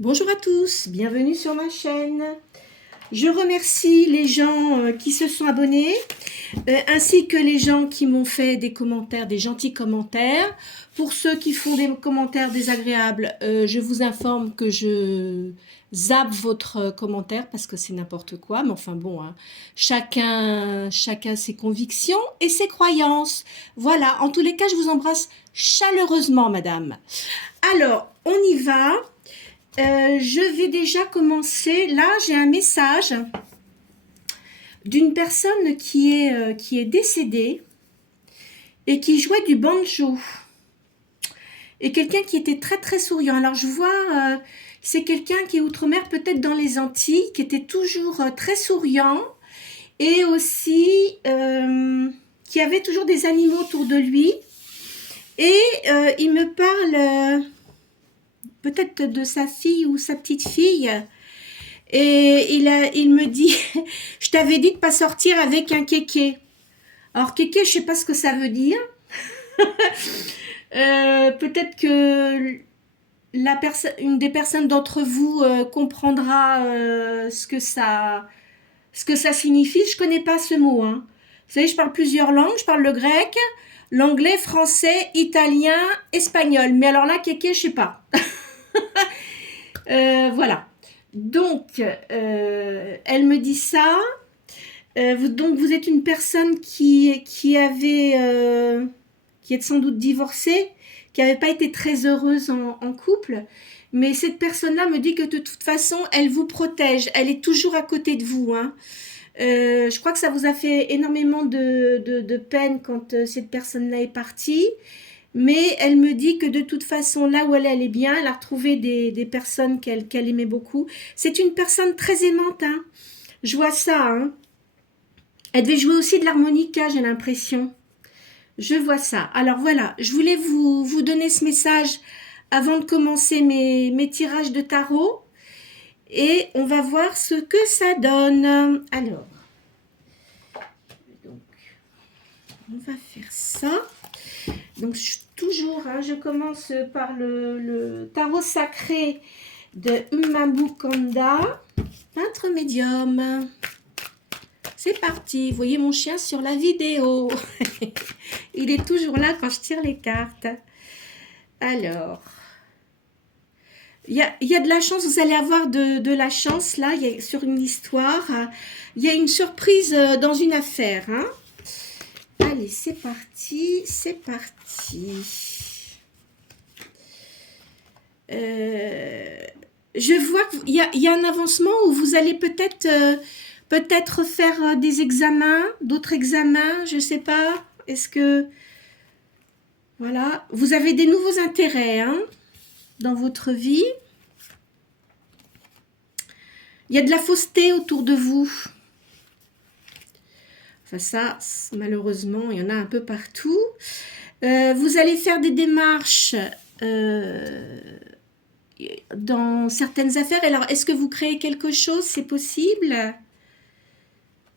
Bonjour à tous, bienvenue sur ma chaîne. Je remercie les gens qui se sont abonnés, ainsi que les gens qui m'ont fait des commentaires, des gentils commentaires. Pour ceux qui font des commentaires désagréables, je vous informe que je zappe votre commentaire parce que c'est n'importe quoi. Mais enfin bon, hein, chacun ses convictions et ses croyances. Voilà, en tous les cas, je vous embrasse chaleureusement, madame. Alors, on y va. Je vais déjà commencer. Là, j'ai un message d'une personne qui est décédée et qui jouait du banjo. Et quelqu'un qui était très très souriant. Alors je vois, c'est quelqu'un qui est outre-mer, peut-être dans les Antilles, qui était toujours très souriant et aussi qui avait toujours des animaux autour de lui. Et il me parle peut-être de sa fille ou sa petite fille. Et il me dit, je t'avais dit de pas sortir avec un kéké. Alors kéké, je sais pas ce que ça veut dire. Peut-être que une des personnes d'entre vous comprendra ce que ça signifie. Je connais pas ce mot. Hein. Vous savez, je parle plusieurs langues. Je parle le grec, l'anglais, français, italien, espagnol. Mais alors là, kéké, je sais pas. Voilà. Donc, elle me dit ça. Donc, vous êtes une personne qui est sans doute divorcée, qui n'avait pas été très heureuse en couple. Mais cette personne-là me dit que de toute façon, elle vous protège. Elle est toujours à côté de vous. Hein. Je crois que ça vous a fait énormément de peine quand cette personne-là est partie. Mais elle me dit que de toute façon, là où elle est bien, elle a retrouvé des personnes qu'elle aimait beaucoup. C'est une personne très aimante. Hein. Je vois ça. Hein. Elle devait jouer aussi de l'harmonica, j'ai l'impression. Je vois ça. Alors voilà, je voulais vous donner ce message avant de commencer mes tirages de tarot. Et on va voir ce que ça donne. Alors, donc, on va faire ça. Donc, toujours, hein, je commence par le tarot sacré de Umambu Kanda, peintre médium. C'est parti, vous voyez mon chien sur la vidéo. Il est toujours là quand je tire les cartes. Alors, il y a de la chance, vous allez avoir de la chance là, sur une histoire. Il y a une surprise dans une affaire. Hein. Allez, c'est parti, c'est parti. Je vois qu'il y a un avancement où vous allez peut-être faire des examens, d'autres examens, je ne sais pas. Est-ce que... Voilà, vous avez des nouveaux intérêts hein, dans votre vie. Il y a de la fausseté autour de vous. Enfin ça, malheureusement, il y en a un peu partout. Vous allez faire des démarches dans certaines affaires. Alors, est-ce que vous créez quelque chose? C'est possible?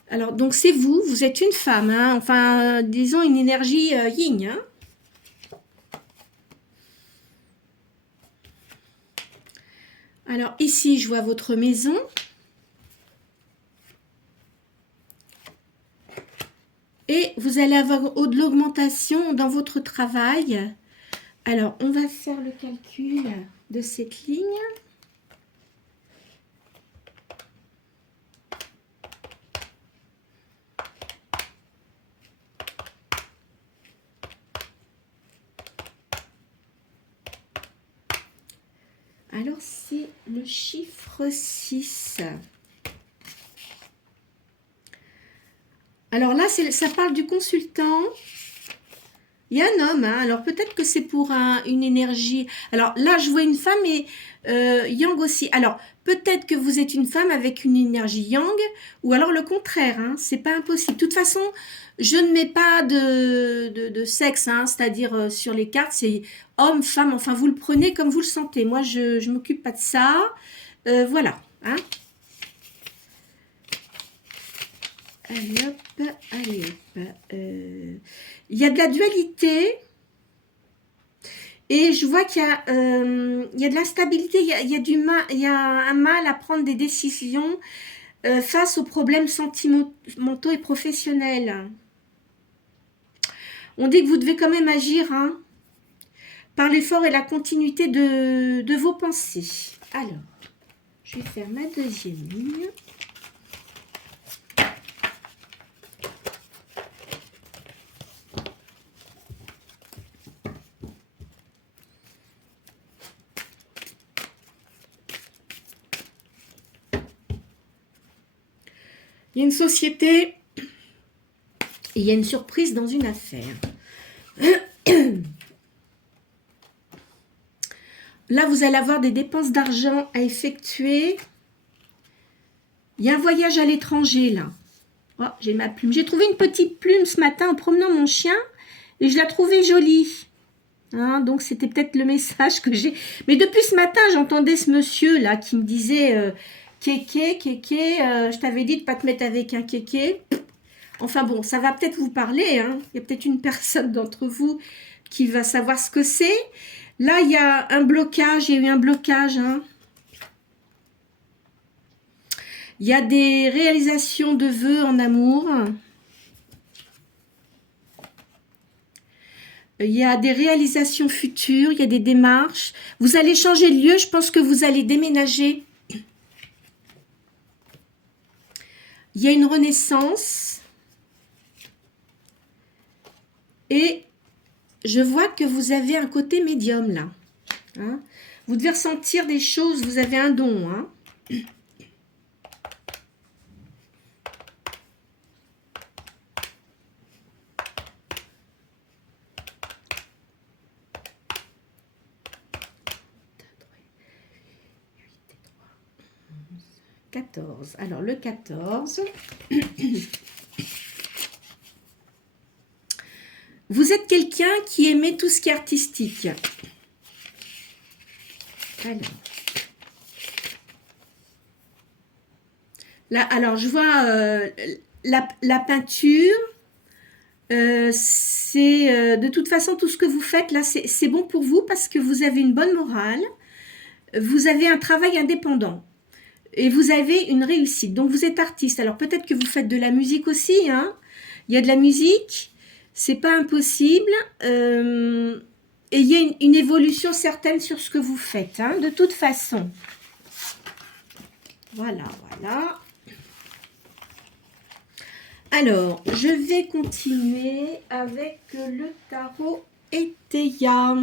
Alors, donc c'est vous êtes une femme. Hein, enfin, disons une énergie yin. Hein. Alors, ici, je vois votre maison. Et vous allez avoir de l'augmentation dans votre travail. Alors, on va faire le calcul de cette ligne. Alors, c'est le chiffre 6. Alors là, ça parle du consultant. Il y a un homme, hein. Alors peut-être que c'est pour une énergie. Alors là, je vois une femme et yang aussi. Alors peut-être que vous êtes une femme avec une énergie yang ou alors le contraire. Hein. C'est pas impossible. De toute façon, je ne mets pas de sexe, hein, c'est-à-dire sur les cartes, c'est homme, femme. Enfin, vous le prenez comme vous le sentez. Moi, je ne m'occupe pas de ça. Voilà. Hein. Allez hop, allez hop. Il y a de la dualité Et je vois qu'il y a, il y a de l'instabilité, il y a du mal, il y a un mal à prendre des décisions face aux problèmes sentimentaux et professionnels. On dit que vous devez quand même agir hein, par l'effort et la continuité de vos pensées. Alors, je vais faire ma deuxième ligne. Il y a une société et il y a une surprise dans une affaire. Là, vous allez avoir des dépenses d'argent à effectuer. Il y a un voyage à l'étranger, là. Oh, j'ai ma plume. J'ai trouvé une petite plume ce matin en promenant mon chien et je la trouvais jolie. Hein, donc, c'était peut-être le message que j'ai. Mais depuis ce matin, j'entendais ce monsieur-là qui me disait Kéké, Kéké, je t'avais dit de ne pas te mettre avec un Kéké. Enfin bon, ça va peut-être vous parler. Hein. Il y a peut-être une personne d'entre vous qui va savoir ce que c'est. Là, il y a un blocage. Il y a eu un blocage. Hein. Il y a des réalisations de vœux en amour. Il y a des réalisations futures. Il y a des démarches. Vous allez changer de lieu. Je pense que vous allez déménager. Il y a une renaissance. Et je vois que vous avez un côté médium là. Hein, vous devez ressentir des choses. Vous avez un don. Hein. Alors, le 14. Vous êtes quelqu'un qui aimait tout ce qui est artistique. Alors. Là, alors, je vois la peinture. C'est de toute façon, tout ce que vous faites, là, c'est bon pour vous parce que vous avez une bonne morale. Vous avez un travail indépendant. Et vous avez une réussite. Donc, vous êtes artiste. Alors, peut-être que vous faites de la musique aussi. Hein. Il y a de la musique. C'est pas impossible. Et il y a une évolution certaine sur ce que vous faites. Hein, de toute façon. Voilà, voilà. Alors, je vais continuer avec le tarot Eteia.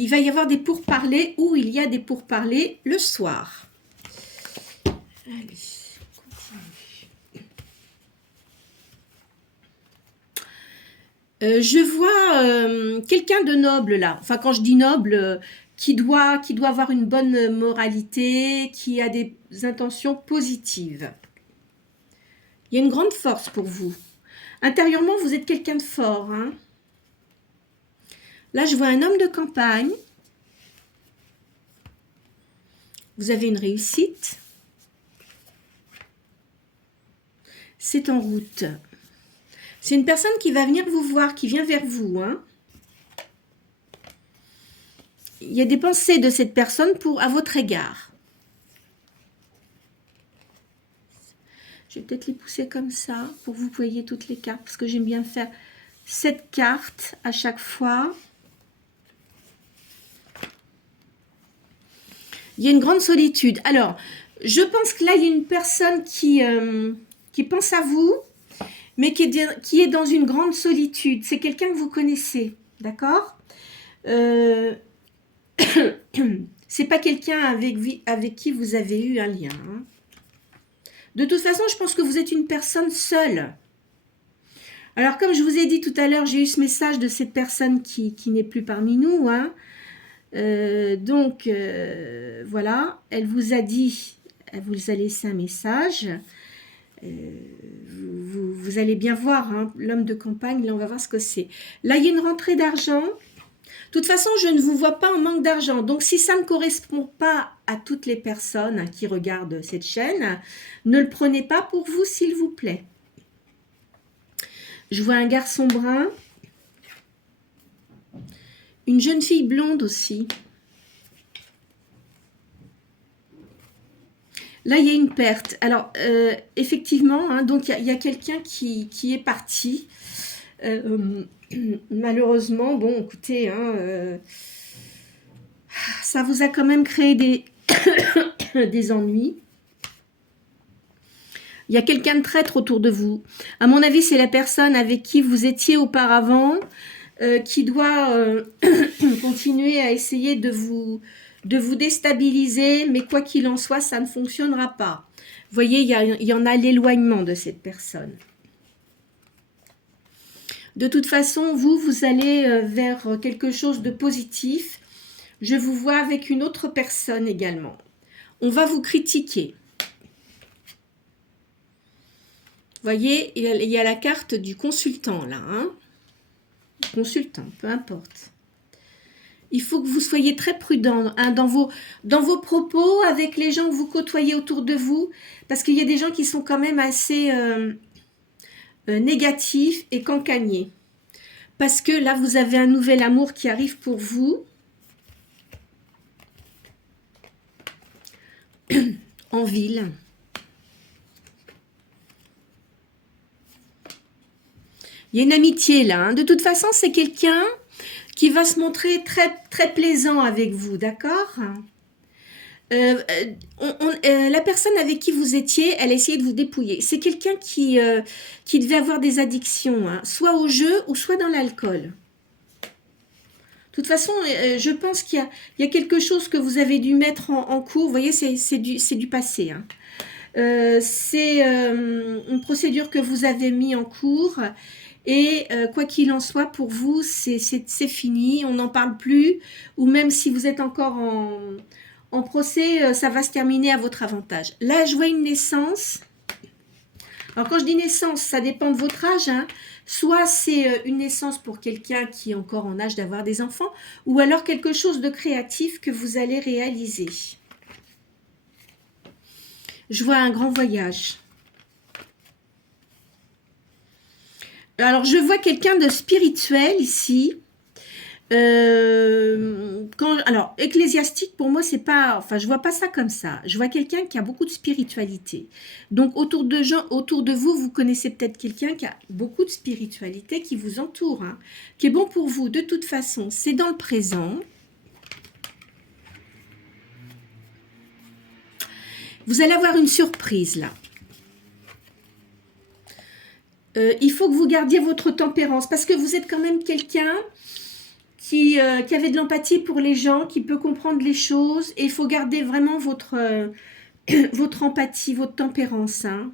Il va y avoir des pourparlers ou il y a des pourparlers le soir. Allez, on continue. Je vois quelqu'un de noble là. Enfin, quand je dis noble, qui doit avoir une bonne moralité, qui a des intentions positives. Il y a une grande force pour vous. Intérieurement, vous êtes quelqu'un de fort. Hein. Là, je vois un homme de campagne. Vous avez une réussite. C'est en route. C'est une personne qui va venir vous voir, qui vient vers vous. Hein. Il y a des pensées de cette personne à votre égard. Je vais peut-être les pousser comme ça pour que vous voyez toutes les cartes. Parce que j'aime bien faire 7 cartes à chaque fois. Il y a une grande solitude. Alors, je pense que là, il y a une personne qui pense à vous, mais qui est dans une grande solitude. C'est quelqu'un que vous connaissez, d'accord c'est pas quelqu'un avec qui vous avez eu un lien. Hein. De toute façon, je pense que vous êtes une personne seule. Alors, comme je vous ai dit tout à l'heure, j'ai eu ce message de cette personne qui n'est plus parmi nous, hein. Donc, voilà, elle vous a dit, elle vous a laissé un message. Vous allez bien voir, hein, l'homme de campagne, là on va voir ce que c'est. Là, il y a une rentrée d'argent. De toute façon, je ne vous vois pas en manque d'argent. Donc, si ça ne correspond pas à toutes les personnes qui regardent cette chaîne. Ne le prenez pas pour vous, s'il vous plaît. Je vois un garçon brun. Une jeune fille blonde aussi. Là, il y a une perte. Alors, effectivement, hein, donc il y a quelqu'un qui est parti. Malheureusement, bon, écoutez, hein, ça vous a quand même créé des, des ennuis. Il y a quelqu'un de traître autour de vous. À mon avis, c'est la personne avec qui vous étiez auparavant, qui doit continuer à essayer de vous déstabiliser, mais quoi qu'il en soit, ça ne fonctionnera pas. Vous voyez, il y en a l'éloignement de cette personne. De toute façon, vous allez vers quelque chose de positif. Je vous vois avec une autre personne également. On va vous critiquer. Vous voyez, il y a la carte du consultant là. Hein, consultant, peu importe. Il faut que vous soyez très prudent hein, dans vos propos, avec les gens que vous côtoyez autour de vous, parce qu'il y a des gens qui sont quand même assez négatifs et cancaniers. Parce que là, vous avez un nouvel amour qui arrive pour vous. En ville. Il y a une amitié là. Hein. De toute façon, c'est quelqu'un qui va se montrer très, très plaisant avec vous, d'accord ? La personne avec qui vous étiez, elle a essayé de vous dépouiller. C'est quelqu'un qui devait avoir des addictions, hein, soit au jeu ou soit dans l'alcool. De toute façon, je pense qu'il y a quelque chose que vous avez dû mettre en cours. Vous voyez, c'est du passé. Hein. C'est une procédure que vous avez mis en cours. Et quoi qu'il en soit, pour vous, c'est fini. On n'en parle plus. Ou même si vous êtes encore en procès, ça va se terminer à votre avantage. Là, je vois une naissance. Alors, quand je dis naissance, ça dépend de votre âge. Hein. Soit c'est une naissance pour quelqu'un qui est encore en âge d'avoir des enfants, ou alors quelque chose de créatif que vous allez réaliser. Je vois un grand voyage. Alors, je vois quelqu'un de spirituel ici. Alors, ecclésiastique, pour moi, c'est pas... Enfin, je vois pas ça comme ça. Je vois quelqu'un qui a beaucoup de spiritualité. Donc, autour de vous, vous connaissez peut-être quelqu'un qui a beaucoup de spiritualité, qui vous entoure, hein, qui est bon pour vous. De toute façon, c'est dans le présent. Vous allez avoir une surprise, là. Il faut que vous gardiez votre tempérance, parce que vous êtes quand même quelqu'un qui avait de l'empathie pour les gens, qui peut comprendre les choses, et il faut garder vraiment votre empathie, votre tempérance. Hein.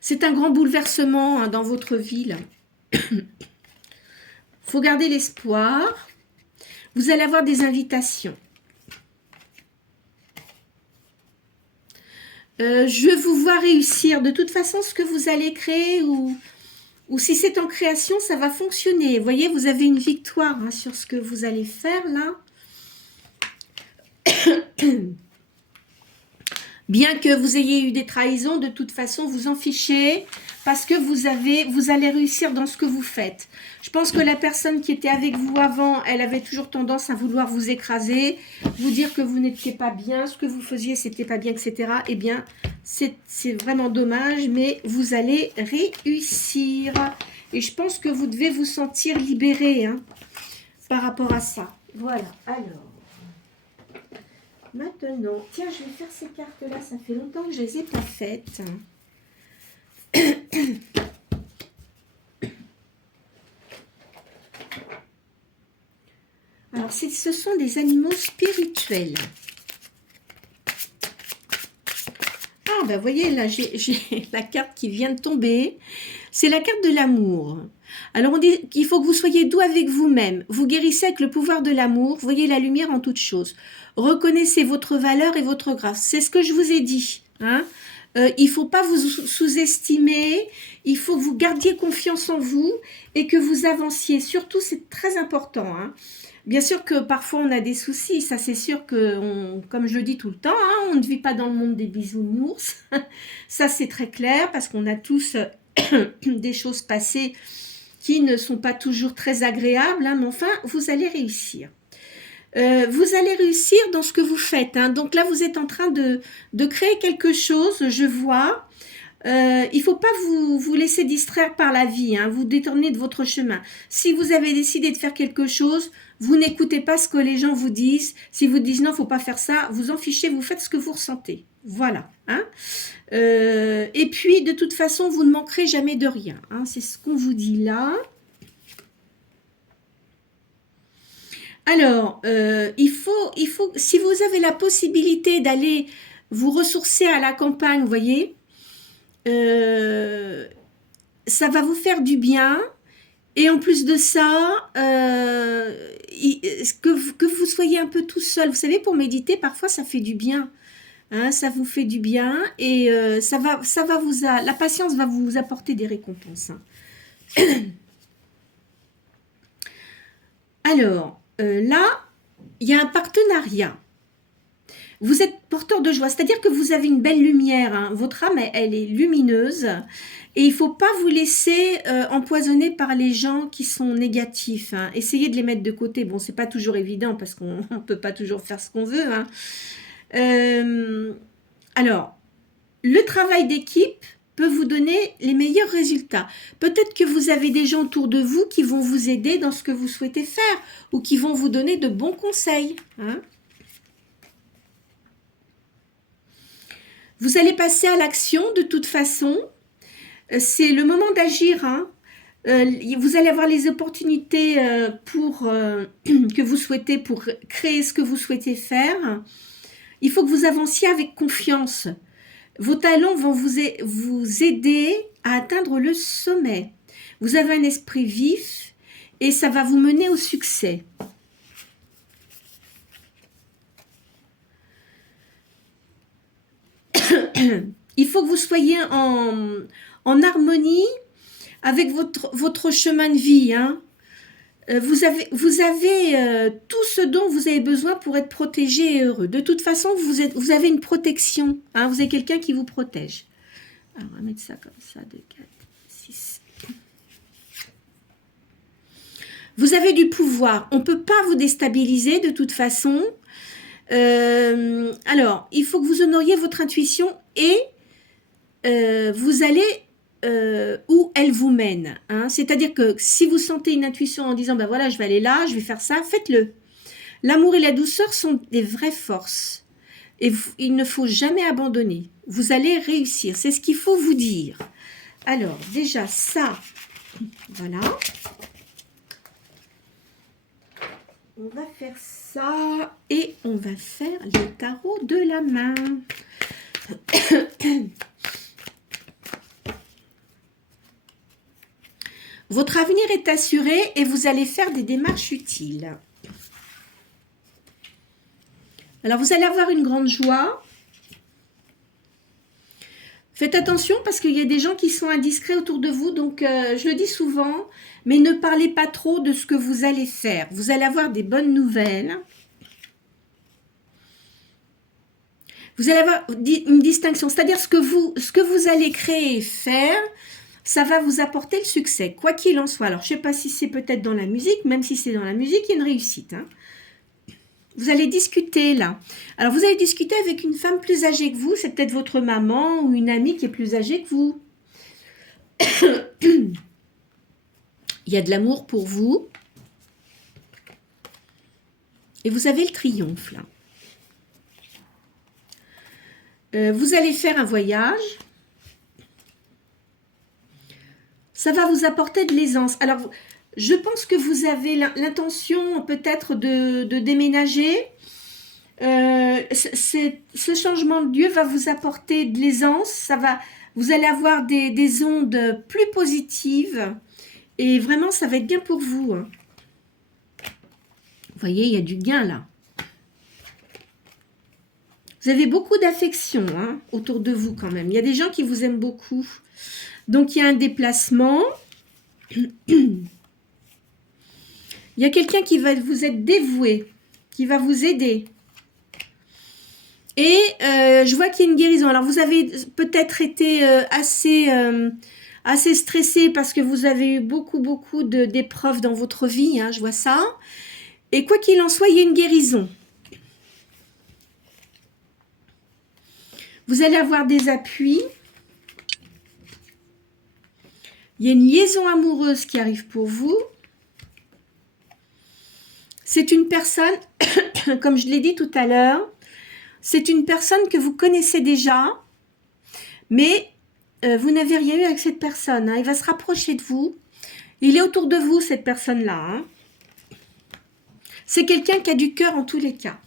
C'est un grand bouleversement hein, dans votre vie. Il faut garder l'espoir. Vous allez avoir des invitations. Je vous vois réussir. De toute façon, ce que vous allez créer ou si c'est en création, ça va fonctionner. Vous voyez, vous avez une victoire hein, sur ce que vous allez faire là. Bien que vous ayez eu des trahisons, de toute façon, vous en fichez parce que vous allez réussir dans ce que vous faites. Je pense que la personne qui était avec vous avant, elle avait toujours tendance à vouloir vous écraser, vous dire que vous n'étiez pas bien, ce que vous faisiez, c'était pas bien, etc. Eh bien, c'est vraiment dommage, mais vous allez réussir. Et je pense que vous devez vous sentir libéré hein, par rapport à ça. Voilà, alors... Maintenant, tiens, je vais faire ces cartes-là. Ça fait longtemps que je ne les ai pas faites. Alors, ce sont des animaux spirituels. Ah, ben, vous voyez, là, j'ai la carte qui vient de tomber. C'est la carte de l'amour. Alors, on dit qu'il faut que vous soyez doux avec vous-même. Vous guérissez avec le pouvoir de l'amour. Voyez la lumière en toutes choses. Reconnaissez votre valeur et votre grâce. C'est ce que je vous ai dit. Hein. Il ne faut pas vous sous-estimer. Il faut que vous gardiez confiance en vous et que vous avanciez. Surtout, c'est très important. Hein. Bien sûr que parfois on a des soucis, ça c'est sûr que, comme je le dis tout le temps, hein, on ne vit pas dans le monde des bisounours. Ça c'est très clair parce qu'on a tous des choses passées qui ne sont pas toujours très agréables, hein, mais enfin, vous allez réussir. Vous allez réussir dans ce que vous faites. Hein. Donc là, vous êtes en train de créer quelque chose, je vois. Il ne faut pas vous laisser distraire par la vie, hein, vous détourner de votre chemin. Si vous avez décidé de faire quelque chose, vous n'écoutez pas ce que les gens vous disent. Si vous disent non, il ne faut pas faire ça, vous en fichez, vous faites ce que vous ressentez. Voilà. Hein. Et puis, de toute façon, vous ne manquerez jamais de rien. Hein, c'est ce qu'on vous dit là. Alors, il faut, si vous avez la possibilité d'aller vous ressourcer à la campagne, vous voyez, ça va vous faire du bien. Et en plus de ça, que vous soyez un peu tout seul. Vous savez, pour méditer, parfois, ça fait du bien. Hein, ça vous fait du bien et la patience va vous apporter des récompenses. Hein. Alors, là, il y a un partenariat. Vous êtes porteur de joie, c'est-à-dire que vous avez une belle lumière. Hein. Votre âme, elle est lumineuse. Et il ne faut pas vous laisser empoisonner par les gens qui sont négatifs. Hein. Essayez de les mettre de côté. Bon, ce n'est pas toujours évident parce qu'on ne peut pas toujours faire ce qu'on veut. Hein. Alors, le travail d'équipe peut vous donner les meilleurs résultats. Peut-être que vous avez des gens autour de vous qui vont vous aider dans ce que vous souhaitez faire ou qui vont vous donner de bons conseils. Hein. Vous allez passer à l'action de toute façon. C'est le moment d'agir. Hein. Vous allez avoir les opportunités que vous souhaitez pour créer ce que vous souhaitez faire. Il faut que vous avanciez avec confiance. Vos talents vont vous aider à atteindre le sommet. Vous avez un esprit vif et ça va vous mener au succès. Il faut que vous soyez en harmonie avec votre chemin de vie. Hein. Vous avez tout ce dont vous avez besoin pour être protégé et heureux. De toute façon, vous avez une protection. Hein, vous avez quelqu'un qui vous protège. Alors, on va mettre ça comme ça, 2, 4, 6. Vous avez du pouvoir. On ne peut pas vous déstabiliser de toute façon. Alors, il faut que vous honoriez votre intuition et vous allez où elle vous mène. Hein. C'est-à-dire que si vous sentez une intuition en disant, ben voilà, je vais aller là, je vais faire ça, faites-le. L'amour et la douceur sont des vraies forces. Et il ne faut jamais abandonner. Vous allez réussir. C'est ce qu'il faut vous dire. Alors, déjà, ça, voilà. On va faire ça et on va faire le tarot de la main. Votre avenir est assuré et vous allez faire des démarches utiles. Alors, vous allez avoir une grande joie. Faites attention parce qu'il y a des gens qui sont indiscrets autour de vous. Donc, je le dis souvent, mais ne parlez pas trop de ce que vous allez faire. Vous allez avoir des bonnes nouvelles. Vous allez avoir une distinction. C'est-à-dire ce que vous allez créer et faire, ça va vous apporter le succès, quoi qu'il en soit. Alors, je ne sais pas si c'est peut-être dans la musique, même si c'est dans la musique, il y a une réussite. Hein. Vous allez discuter là. Alors, vous allez discuter avec une femme plus âgée que vous. C'est peut-être votre maman ou une amie qui est plus âgée que vous. Il y a de l'amour pour vous. Et vous avez le triomphe là. Vous allez faire un voyage. Ça va vous apporter de l'aisance. Alors, je pense que vous avez l'intention peut-être de déménager. Ce changement de lieu va vous apporter de l'aisance. Vous allez avoir des ondes plus positives. Et vraiment, ça va être bien pour vous. Hein. Vous voyez, il y a du gain là. Vous avez beaucoup d'affection hein, autour de vous quand même. Il y a des gens qui vous aiment beaucoup. Donc, il y a un déplacement. Il y a quelqu'un qui va vous être dévoué, qui va vous aider. Et je vois qu'il y a une guérison. Alors, vous avez peut-être été assez stressé parce que vous avez eu beaucoup d'épreuves dans votre vie, hein, je vois ça. Et quoi qu'il en soit, il y a une guérison. Vous allez avoir des appuis. Il y a une liaison amoureuse qui arrive pour vous. C'est une personne, comme je l'ai dit tout à l'heure, c'est une personne que vous connaissez déjà, mais vous n'avez rien eu avec cette personne. Hein. Il va se rapprocher de vous. Il est autour de vous, cette personne-là. Hein. C'est quelqu'un qui a du cœur en tous les cas.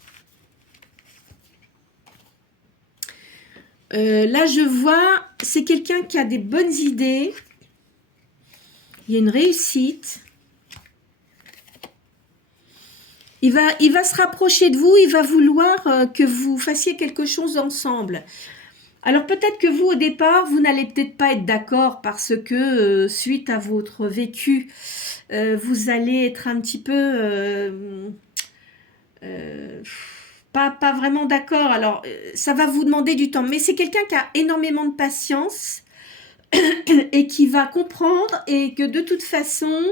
Là, je vois, c'est quelqu'un qui a des bonnes idées. Il y a une réussite. Il va se rapprocher de vous, il va vouloir que vous fassiez quelque chose ensemble. Alors peut-être que vous, au départ, vous n'allez peut-être pas être d'accord parce que suite à votre vécu, vous allez être un petit peu... pas vraiment d'accord. Alors, ça va vous demander du temps. Mais c'est quelqu'un qui a énormément de patience et qui va comprendre et que de toute façon,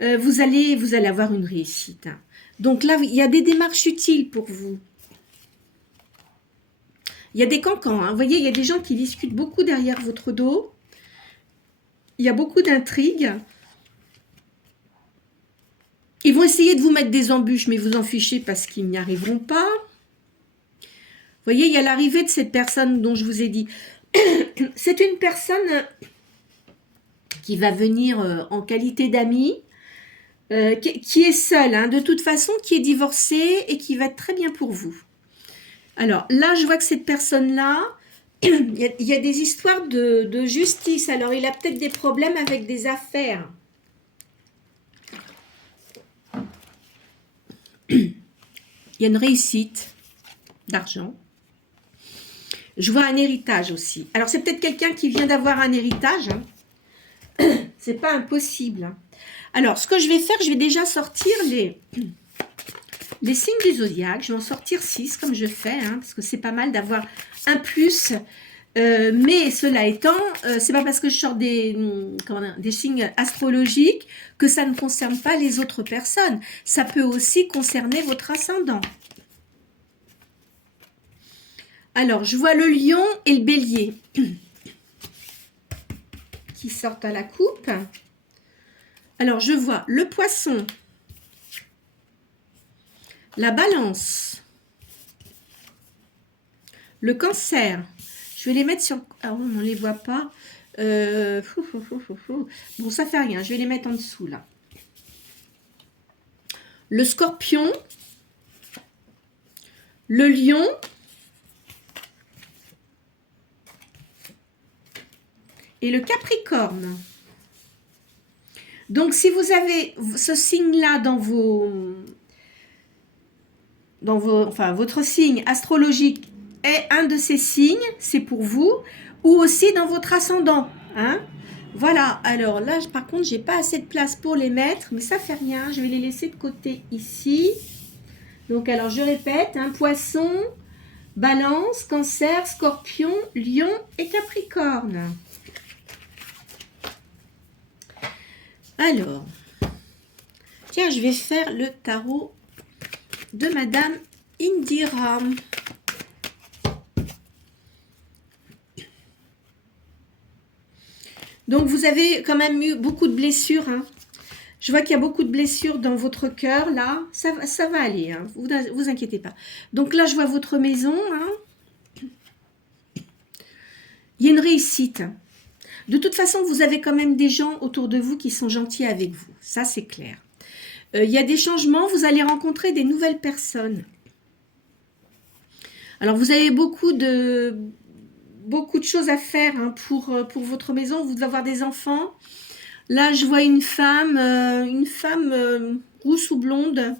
vous allez avoir une réussite. Donc là, il y a des démarches utiles pour vous. Il y a des cancans. Hein. Vous voyez, il y a des gens qui discutent beaucoup derrière votre dos. Il y a beaucoup d'intrigues. Ils vont essayer de vous mettre des embûches, mais vous en fichez parce qu'ils n'y arriveront pas. Vous voyez, il y a l'arrivée de cette personne dont je vous ai dit. C'est une personne qui va venir en qualité d'amie, qui est seule, hein, de toute façon, qui est divorcée et qui va être très bien pour vous. Alors là, je vois que cette personne-là, il y a des histoires de justice. Alors, il a peut-être des problèmes avec des affaires. Il y a une réussite d'argent. Je vois un héritage aussi. Alors, c'est peut-être quelqu'un qui vient d'avoir un héritage. Hein. C'est pas impossible. Hein. Alors, ce que je vais faire, je vais déjà sortir les signes du zodiaque. Je vais en sortir 6 comme je fais, hein, parce que c'est pas mal d'avoir un plus. Mais cela étant, c'est pas parce que je sors des signes astrologiques que ça ne concerne pas les autres personnes. Ça peut aussi concerner votre ascendant. Alors, je vois le lion et le bélier qui sortent à la coupe. Alors, je vois le poisson, la balance, le cancer. Je vais les mettre sur... Ah, on ne les voit pas. Bon, ça fait rien. Je vais les mettre en dessous, là. Le scorpion, le lion, et le capricorne. Donc, si vous avez ce signe-là dans votre signe astrologique est un de ces signes, c'est pour vous, ou aussi dans votre ascendant. Hein? Voilà, alors là, par contre, j'ai pas assez de place pour les mettre, mais ça fait rien, je vais les laisser de côté ici. Donc, alors, je répète, hein, poisson, balance, cancer, scorpion, lion et capricorne. Alors, tiens, je vais faire le tarot de Madame Indira. Donc, vous avez quand même eu beaucoup de blessures. Hein. Je vois qu'il y a beaucoup de blessures dans votre cœur, là. Ça va aller, hein. Vous inquiétez pas. Donc là, je vois votre maison. Hein. Il y a une réussite. De toute façon, vous avez quand même des gens autour de vous qui sont gentils avec vous. Ça, c'est clair. Il y a des changements. Vous allez rencontrer des nouvelles personnes. Alors, vous avez beaucoup de choses à faire hein, pour votre maison. Vous devez avoir des enfants. Là, je vois une femme rousse ou blonde.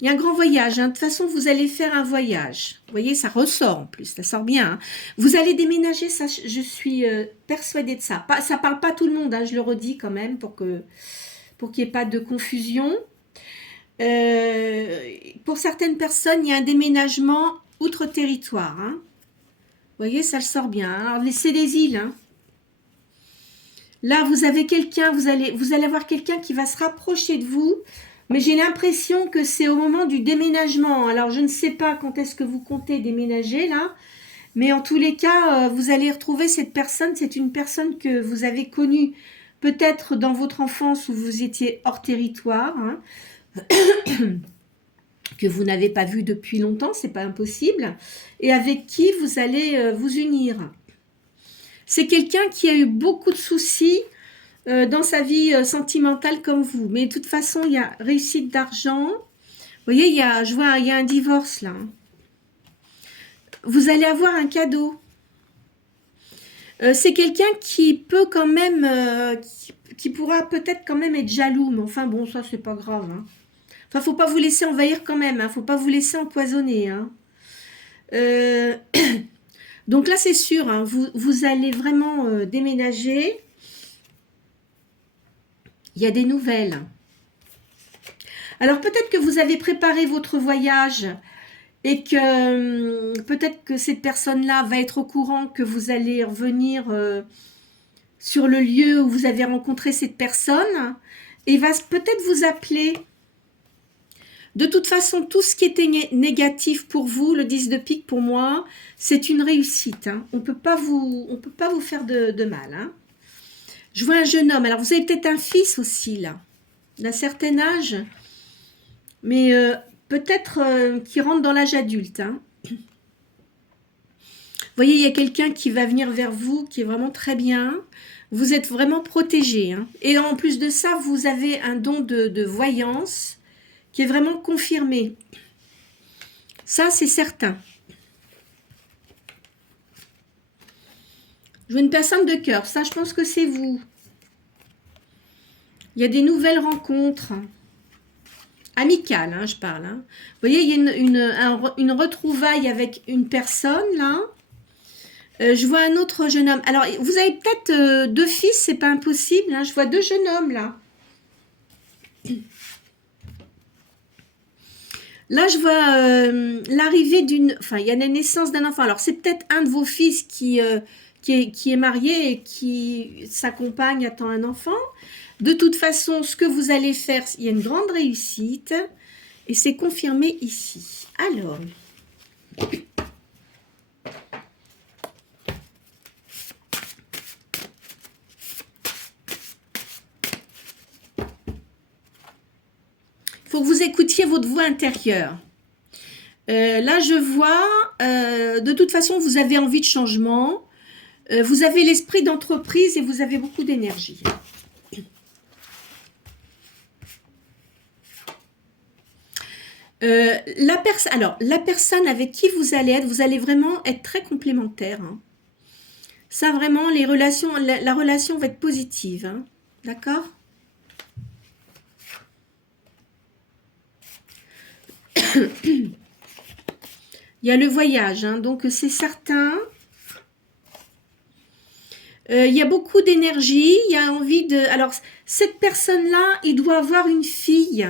Il y a un grand voyage. Hein. De toute façon, vous allez faire un voyage. Vous voyez, ça ressort en plus. Ça sort bien. Hein. Vous allez déménager, ça, je suis persuadée de ça. Ça ne parle pas tout le monde, hein, je le redis quand même, pour que pour qu'il n'y ait pas de confusion. Pour certaines personnes, il y a un déménagement outre-territoire. Hein. Vous voyez, ça le sort bien. Alors, c'est des îles. Hein. Là, vous avez quelqu'un, vous allez avoir quelqu'un qui va se rapprocher de vous, mais j'ai l'impression que c'est au moment du déménagement. Alors, je ne sais pas quand est-ce que vous comptez déménager, là, mais en tous les cas, vous allez retrouver cette personne. C'est une personne que vous avez connue peut-être dans votre enfance où vous étiez hors territoire, hein, que vous n'avez pas vu depuis longtemps, c'est pas impossible, et avec qui vous allez vous unir. C'est quelqu'un qui a eu beaucoup de soucis dans sa vie sentimentale comme vous. Mais de toute façon, il y a réussite d'argent. Vous voyez, il y a un divorce là. Vous allez avoir un cadeau. C'est quelqu'un qui peut quand même, qui pourra peut-être quand même être jaloux. Mais enfin bon, ça c'est pas grave. Hein. Enfin, faut pas vous laisser envahir quand même. Hein. Faut pas vous laisser empoisonner. Hein. Donc là, c'est sûr, hein, vous allez vraiment déménager. Il y a des nouvelles. Alors peut-être que vous avez préparé votre voyage et que peut-être que cette personne-là va être au courant que vous allez revenir sur le lieu où vous avez rencontré cette personne et va peut-être vous appeler. De toute façon, tout ce qui était négatif pour vous, le 10 de pique pour moi, c'est une réussite. Hein. On peut pas vous faire de mal. Hein. Je vois un jeune homme. Alors, vous avez peut-être un fils aussi, là, d'un certain âge, mais peut-être qui rentre dans l'âge adulte. Hein. Vous voyez, il y a quelqu'un qui va venir vers vous, qui est vraiment très bien. Vous êtes vraiment protégé. Hein. Et en plus de ça, vous avez un don de voyance qui est vraiment confirmé. Ça, c'est certain. Je vois une personne de cœur. Ça, je pense que c'est vous. Il y a des nouvelles rencontres. Amicales, hein, je parle. Hein. Vous voyez, il y a une retrouvaille avec une personne, là. Je vois un autre jeune homme. Alors, vous avez peut-être 2 fils, c'est pas impossible. Hein. Je vois 2 jeunes hommes, là. Là, je vois l'arrivée d'une... Enfin, il y a la naissance d'un enfant. Alors, c'est peut-être un de vos fils qui est marié et qui sa compagne attend un enfant. De toute façon, ce que vous allez faire, il y a une grande réussite. Et c'est confirmé ici. Alors... Il faut que vous écoutiez votre voix intérieure. Là, je vois, de toute façon, vous avez envie de changement. Vous avez l'esprit d'entreprise et vous avez beaucoup d'énergie. Alors, la personne avec qui vous allez vraiment être très complémentaire. Hein. Ça, vraiment, la relation va être positive. Hein. D'accord ? Il y a le voyage, hein, donc c'est certain. Il y a beaucoup d'énergie, il y a envie de... Alors, cette personne-là, il doit avoir une fille,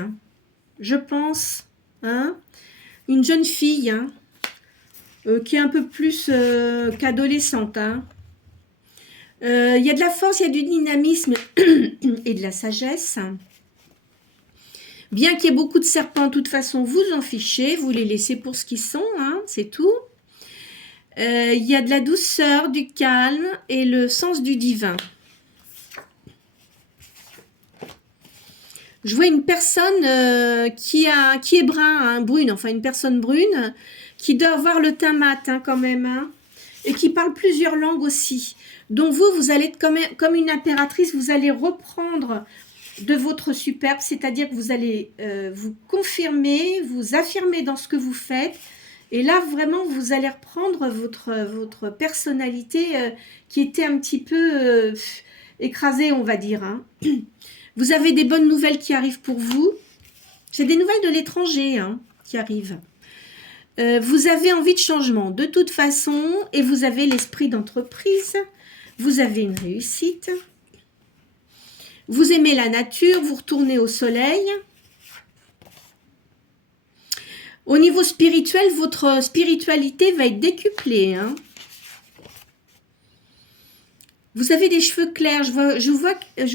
je pense, hein, une jeune fille, hein, qui est un peu plus qu'adolescente. Hein. Il y a de la force, il y a du dynamisme et de la sagesse. Bien qu'il y ait beaucoup de serpents, de toute façon, vous en fichez, vous les laissez pour ce qu'ils sont, hein, c'est tout. Il y a de la douceur, du calme et le sens du divin. Je vois une personne qui est brune, enfin une personne brune, qui doit avoir le teint mat hein, quand même, hein, et qui parle plusieurs langues aussi. Donc vous allez être comme une impératrice, vous allez reprendre de votre superbe, c'est-à-dire que vous allez vous confirmer, vous affirmer dans ce que vous faites. Et là, vraiment, vous allez reprendre votre personnalité qui était un petit peu écrasée, on va dire. Hein. Vous avez des bonnes nouvelles qui arrivent pour vous. C'est des nouvelles de l'étranger hein, qui arrivent. Vous avez envie de changement de toute façon et vous avez l'esprit d'entreprise. Vous avez une réussite. Vous aimez la nature, vous retournez au soleil. Au niveau spirituel, votre spiritualité va être décuplée. Hein. Vous avez des cheveux clairs. Je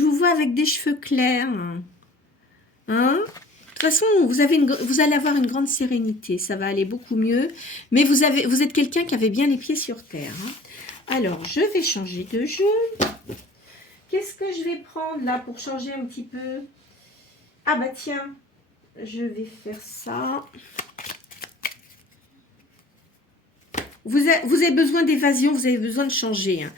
vous vois avec des cheveux clairs. Hein. De toute façon, vous allez avoir une grande sérénité. Ça va aller beaucoup mieux. Mais vous êtes quelqu'un qui avait bien les pieds sur terre. Hein. Alors, je vais changer de jeu. Qu'est-ce que je vais prendre là pour changer un petit peu? Ah bah tiens, je vais faire ça. Vous avez besoin d'évasion, vous avez besoin de changer. Hein.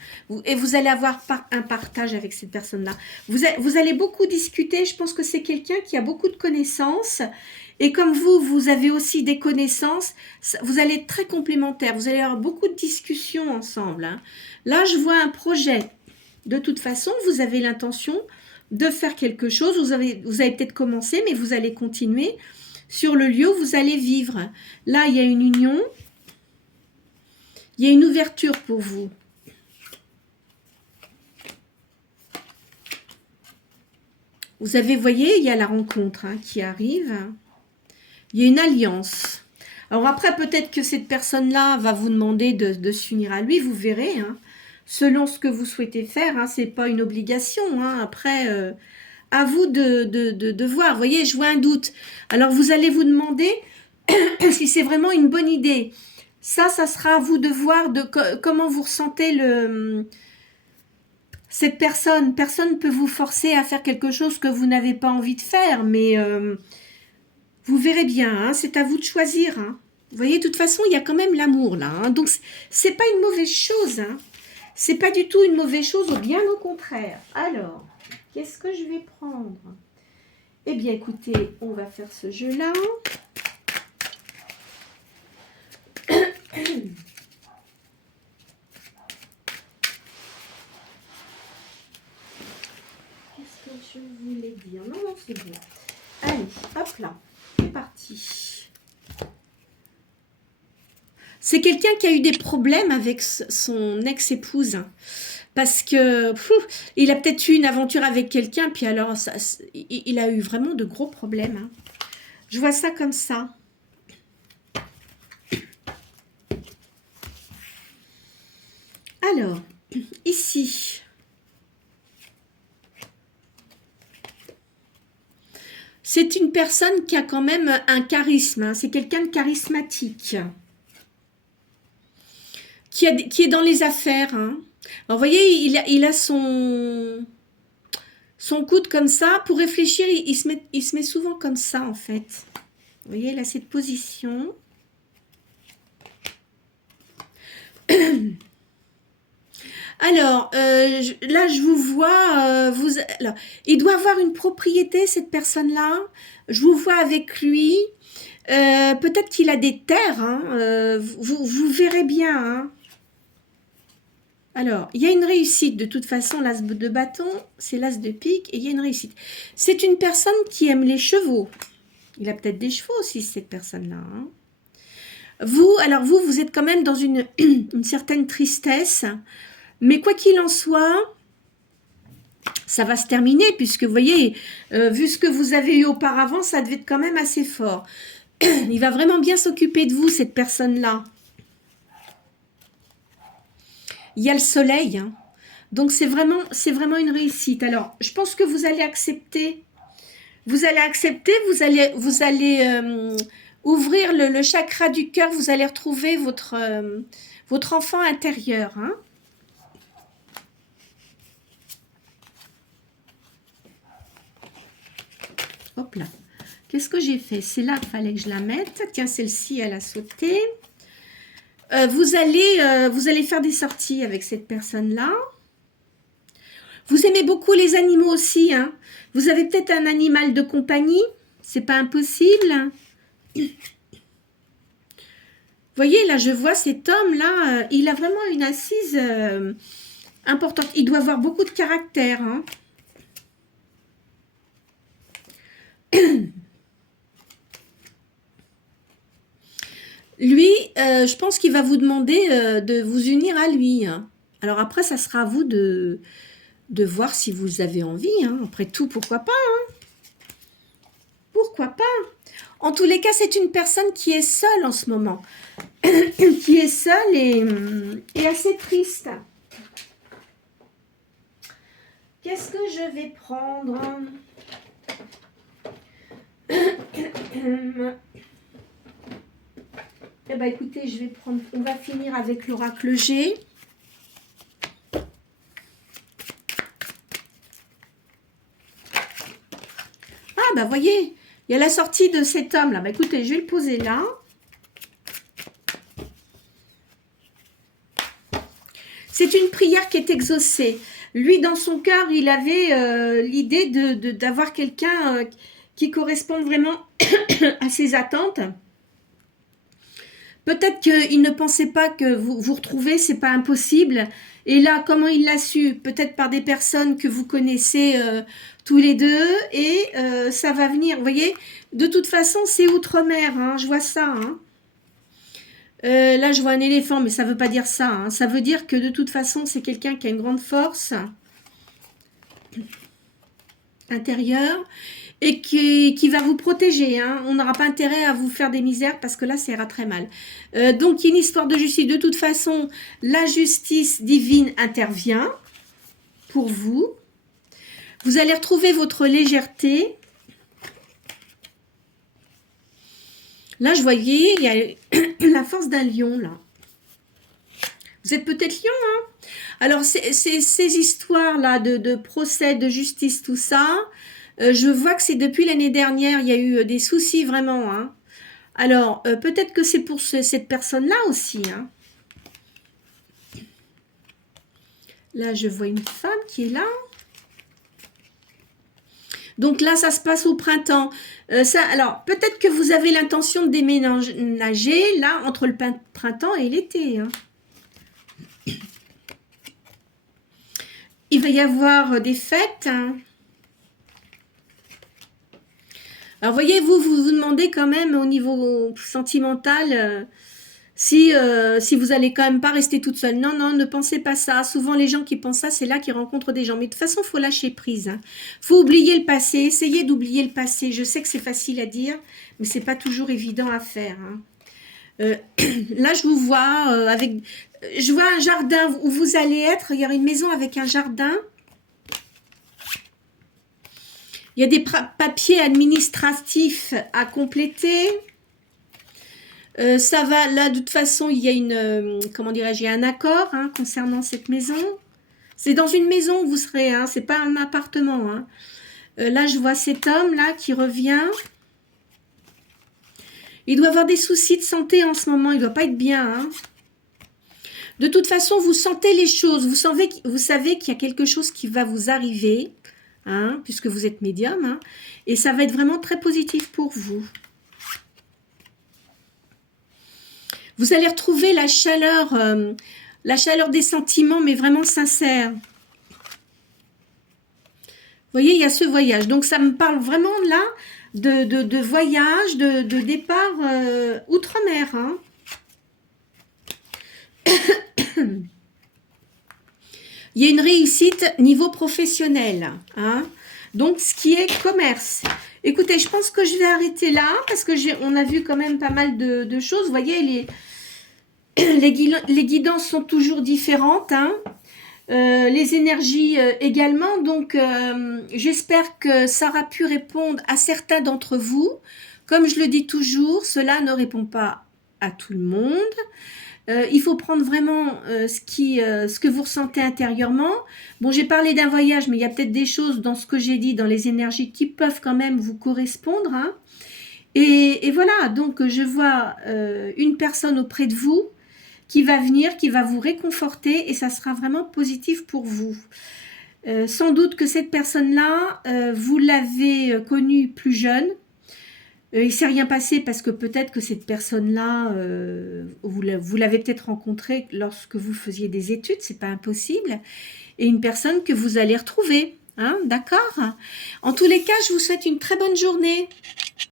Et vous allez avoir un partage avec cette personne-là. Vous allez beaucoup discuter. Je pense que c'est quelqu'un qui a beaucoup de connaissances. Et comme vous avez aussi des connaissances, vous allez être très complémentaires. Vous allez avoir beaucoup de discussions ensemble. Hein. Là, je vois un projet. De toute façon, vous avez l'intention de faire quelque chose. Vous avez peut-être commencé, mais vous allez continuer sur le lieu où vous allez vivre. Là, il y a une union. Il y a une ouverture pour vous. Vous voyez, il y a la rencontre hein, qui arrive. Il y a une alliance. Alors après, peut-être que cette personne-là va vous demander de s'unir à lui. Vous verrez, hein, selon ce que vous souhaitez faire. Hein, ce n'est pas une obligation. Hein, après, à vous de voir. Vous voyez, je vois un doute. Alors, vous allez vous demander si c'est vraiment une bonne idée. Ça sera à vous de voir comment vous ressentez cette personne. Personne ne peut vous forcer à faire quelque chose que vous n'avez pas envie de faire, mais vous verrez bien, hein, c'est à vous de choisir. Hein. Vous voyez, de toute façon, il y a quand même l'amour là. Hein, donc, c'est pas une mauvaise chose. Hein. C'est pas du tout une mauvaise chose, bien au contraire. Alors, qu'est-ce que je vais prendre? Eh bien, écoutez, on va faire ce jeu-là. Je voulais dire. Non, c'est bon. Allez, hop là. C'est parti. C'est quelqu'un qui a eu des problèmes avec son ex-épouse. Parce que il a peut-être eu une aventure avec quelqu'un, puis alors il a eu vraiment de gros problèmes. Hein. Je vois ça comme ça. Alors, ici. C'est une personne qui a quand même un charisme. Hein. C'est quelqu'un de charismatique. Qui est dans les affaires. Hein. Alors, vous voyez, il a son coude comme ça. Pour réfléchir, il se met souvent comme ça, en fait. Vous voyez, il a cette position. Alors, là, je vous vois, alors, il doit avoir une propriété, cette personne-là. Je vous vois avec lui. Peut-être qu'il a des terres. Hein. Vous verrez bien. Hein. Alors, il y a une réussite. De toute façon, l'as de bâton, c'est l'as de pique et il y a une réussite. C'est une personne qui aime les chevaux. Il a peut-être des chevaux aussi, cette personne-là. Hein. Vous êtes quand même dans une certaine tristesse. Mais quoi qu'il en soit, ça va se terminer, puisque vous voyez, vu ce que vous avez eu auparavant, ça devait être quand même assez fort. Il va vraiment bien s'occuper de vous, cette personne-là. Il y a le soleil, hein. Donc c'est vraiment une réussite. Alors, je pense que vous allez accepter. Vous allez ouvrir le chakra du cœur, vous allez retrouver votre enfant intérieur, hein. Hop là. Qu'est-ce que j'ai fait? C'est là qu'il fallait que je la mette. Tiens, celle-ci, elle a sauté. Vous allez faire des sorties avec cette personne-là. Vous aimez beaucoup les animaux aussi. Hein. Vous avez peut-être un animal de compagnie. C'est pas impossible. Vous voyez, là, je vois cet homme-là. Il a vraiment une assise importante. Il doit avoir beaucoup de caractère. Hein. Lui, je pense qu'il va vous demander de vous unir à lui. Hein. Alors après, ça sera à vous de de voir si vous avez envie. Hein. Après tout, pourquoi pas, hein. Pourquoi pas. En tous les cas, c'est une personne qui est seule en ce moment. Qui est seule et assez triste. Qu'est-ce que je vais prendre? Eh bien, écoutez, je vais prendre... On va finir avec l'oracle G. Ah, bah voyez, il y a la sortie de cet homme-là. Bah écoutez, je vais le poser là. C'est une prière qui est exaucée. Lui, dans son cœur, il avait l'idée d'avoir quelqu'un qui corresponde vraiment à ses attentes. Peut-être qu'il ne pensait pas que vous retrouvez, c'est pas impossible. Et là, comment il l'a su? Peut-être par des personnes que vous connaissez tous les deux. Et ça va venir, vous voyez. De toute façon, c'est outre-mer, hein, je vois ça. Hein. Là, je vois un éléphant, mais ça ne veut pas dire ça. Hein. Ça veut dire que de toute façon, c'est quelqu'un qui a une grande force intérieure et qui va vous protéger. Hein. On n'aura pas intérêt à vous faire des misères parce que là, ça ira très mal. Donc, il y a une histoire de justice. De toute façon, la justice divine intervient pour vous. Vous allez retrouver votre légèreté. Là, je voyais, il y a la force d'un lion, là. Vous êtes peut-être lion, hein? Alors, ces histoires-là de procès, de justice, tout ça, je vois que c'est depuis l'année dernière, il y a eu des soucis vraiment, hein. Alors, peut-être que c'est pour cette personne-là aussi, hein. Là, je vois une femme qui est là. Donc là, ça se passe au printemps. Alors, peut-être que vous avez l'intention de déménager, là, entre le printemps et l'été. Hein. Il va y avoir des fêtes. Hein. Alors, voyez-vous, vous vous demandez quand même au niveau sentimental... Si vous allez quand même pas rester toute seule. Non, non, ne pensez pas ça. Souvent, les gens qui pensent ça, c'est là qu'ils rencontrent des gens. Mais de toute façon, il faut lâcher prise. Hein. Faut oublier le passé. Essayez d'oublier le passé. Je sais que c'est facile à dire, mais c'est pas toujours évident à faire. Hein. Là, je vous vois avec... Je vois un jardin où vous allez être. Il y aura une maison avec un jardin. Il y a des papiers administratifs à compléter. Ça va, là, de toute façon, il y a une, comment dirais-je, il y a un accord hein, concernant cette maison. C'est dans une maison où vous serez, hein, c'est pas un appartement. Hein. Là, je vois cet homme-là qui revient. Il doit avoir des soucis de santé en ce moment, il doit pas être bien. Hein. De toute façon, vous sentez les choses, vous savez qu'il y a quelque chose qui va vous arriver, hein, puisque vous êtes médium, hein, et ça va être vraiment très positif pour vous. Vous allez retrouver la chaleur des sentiments, mais vraiment sincère. Vous voyez, il y a ce voyage. Donc, ça me parle vraiment là de voyage, de départ outre-mer. Hein. Il y a une réussite niveau professionnel. Hein. Donc, ce qui est commerce. Écoutez, je pense que je vais arrêter là parce que on a vu quand même pas mal de choses. Vous voyez, les guidances sont toujours différentes, hein. Les énergies également. Donc, j'espère que ça aura pu répondre à certains d'entre vous. Comme je le dis toujours, cela ne répond pas à tout le monde. Il faut prendre vraiment ce que vous ressentez intérieurement. Bon, j'ai parlé d'un voyage, mais il y a peut-être des choses dans ce que j'ai dit, dans les énergies, qui peuvent quand même vous correspondre. Hein. Et voilà, donc je vois une personne auprès de vous qui va venir, qui va vous réconforter et ça sera vraiment positif pour vous. Sans doute que cette personne-là, vous l'avez connue plus jeune. Il ne s'est rien passé parce que peut-être que cette personne-là, vous l'avez peut-être rencontrée lorsque vous faisiez des études, c'est pas impossible. Et une personne que vous allez retrouver, hein, d'accord? En tous les cas, je vous souhaite une très bonne journée.